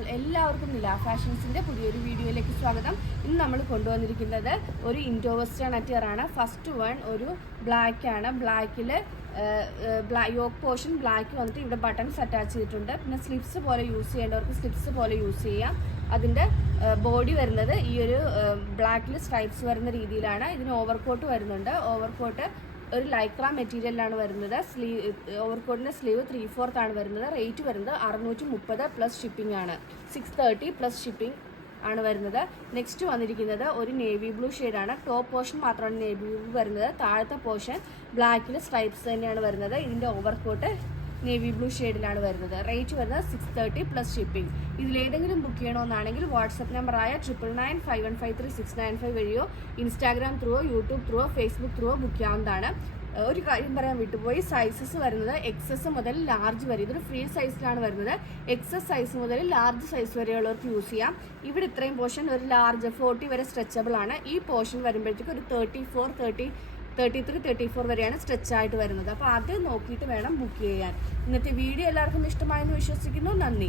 അപ്പോൾ എല്ലാവർക്കും നില ഫാഷൻസിൻ്റെ പുതിയൊരു വീഡിയോയിലേക്ക് സ്വാഗതം. ഇന്ന് നമ്മൾ കൊണ്ടുവന്നിരിക്കുന്നത് ഒരു ഇൻഡോ വെസ്റ്റേൺ അറ്റിയറാണ്. ഫസ്റ്റ് വൺ ഒരു ബ്ലാക്ക് ആണ്. ബ്ലാക്കിൽ യോക്ക് പോർഷൻ ബ്ലാക്ക് വന്നിട്ട് ഇവിടെ ബട്ടൺസ് അറ്റാച്ച് ചെയ്തിട്ടുണ്ട്. പിന്നെ സ്ലിപ്സ് പോലെ യൂസ് ചെയ്യേണ്ടവർക്ക് സ്ലിപ്സ് പോലെ യൂസ് ചെയ്യാം. അതിൻ്റെ ബോഡി വരുന്നത് ഈ ഒരു ബ്ലാക്കിൽ സ്ട്രൈപ്സ് വരുന്ന രീതിയിലാണ്. ഇതിന് ഓവർകോട്ട് വരുന്നുണ്ട്. ഓവർകോട്ട് ഒരു ലൈക്ര മെറ്റീരിയലാണ് വരുന്നത്. ഓവർകോട്ടിൻ്റെ സ്ലീവ് 3/4 ആണ് വരുന്നത്. റേറ്റ് വരുന്നത് 630 പ്ലസ് ഷിപ്പിംഗ് ആണ്. 630 പ്ലസ് ഷിപ്പിംഗ് ആണ് വരുന്നത്. നെക്സ്റ്റ് വന്നിരിക്കുന്നത് ഒരു നേവി ബ്ലൂ ഷെയ്ഡാണ്. ടോപ്പ് പോർഷൻ മാത്രമാണ് നേവി ബ്ലൂ വരുന്നത്. താഴത്തെ പോർഷൻ ബ്ലാക്കിൽ സ്ട്രൈപ്സ് തന്നെയാണ് വരുന്നത്. ഇതിൻ്റെ ഓവർകോട്ട് നേവി ബ്ലൂ ഷെയ്ഡിലാണ് വരുന്നത്. റേറ്റ് വരുന്നത് 630 പ്ലസ് ഷിപ്പിംഗ്. ഇതിലേതെങ്കിലും ബുക്ക് ചെയ്യണമെന്നാണെങ്കിൽ വാട്സപ്പ് നമ്പറായ 9995153695 വഴിയോ ഇൻസ്റ്റാഗ്രാം ത്രൂവോ യൂട്യൂബ് ത്രൂവോ ഫേസ്ബുക്ക് ത്രൂവോ ബുക്ക് ചെയ്യാവുന്നതാണ്. ഒരു കാര്യം പറയാൻ വിട്ടുപോയി, സൈസസ് വരുന്നത് XS മുതൽ ലാർജ് വരെ. ഇതൊരു ഫ്രീ സൈസിലാണ് വരുന്നത്. XS സൈസ് മുതൽ ലാർജ് സൈസ് വരെയുള്ളവർക്ക് യൂസ് ചെയ്യാം. ഇവിടെ ഇത്രയും പോർഷൻ ഒരു ലാർജ് 40 വരെ സ്ട്രെച്ചബിൾ ആണ്. ഈ പോർഷൻ വരുമ്പോഴത്തേക്ക് ഒരു 33-34 വരെയാണ് സ്ട്രെച്ച് ആയിട്ട് വരുന്നത്. അപ്പോൾ അത് നോക്കിയിട്ട് വേണം ബുക്ക് ചെയ്യാൻ. ഇന്നത്തെ വീഡിയോ എല്ലാവർക്കും ഇഷ്ടമായെന്ന് വിശ്വസിക്കുന്നു. നന്ദി.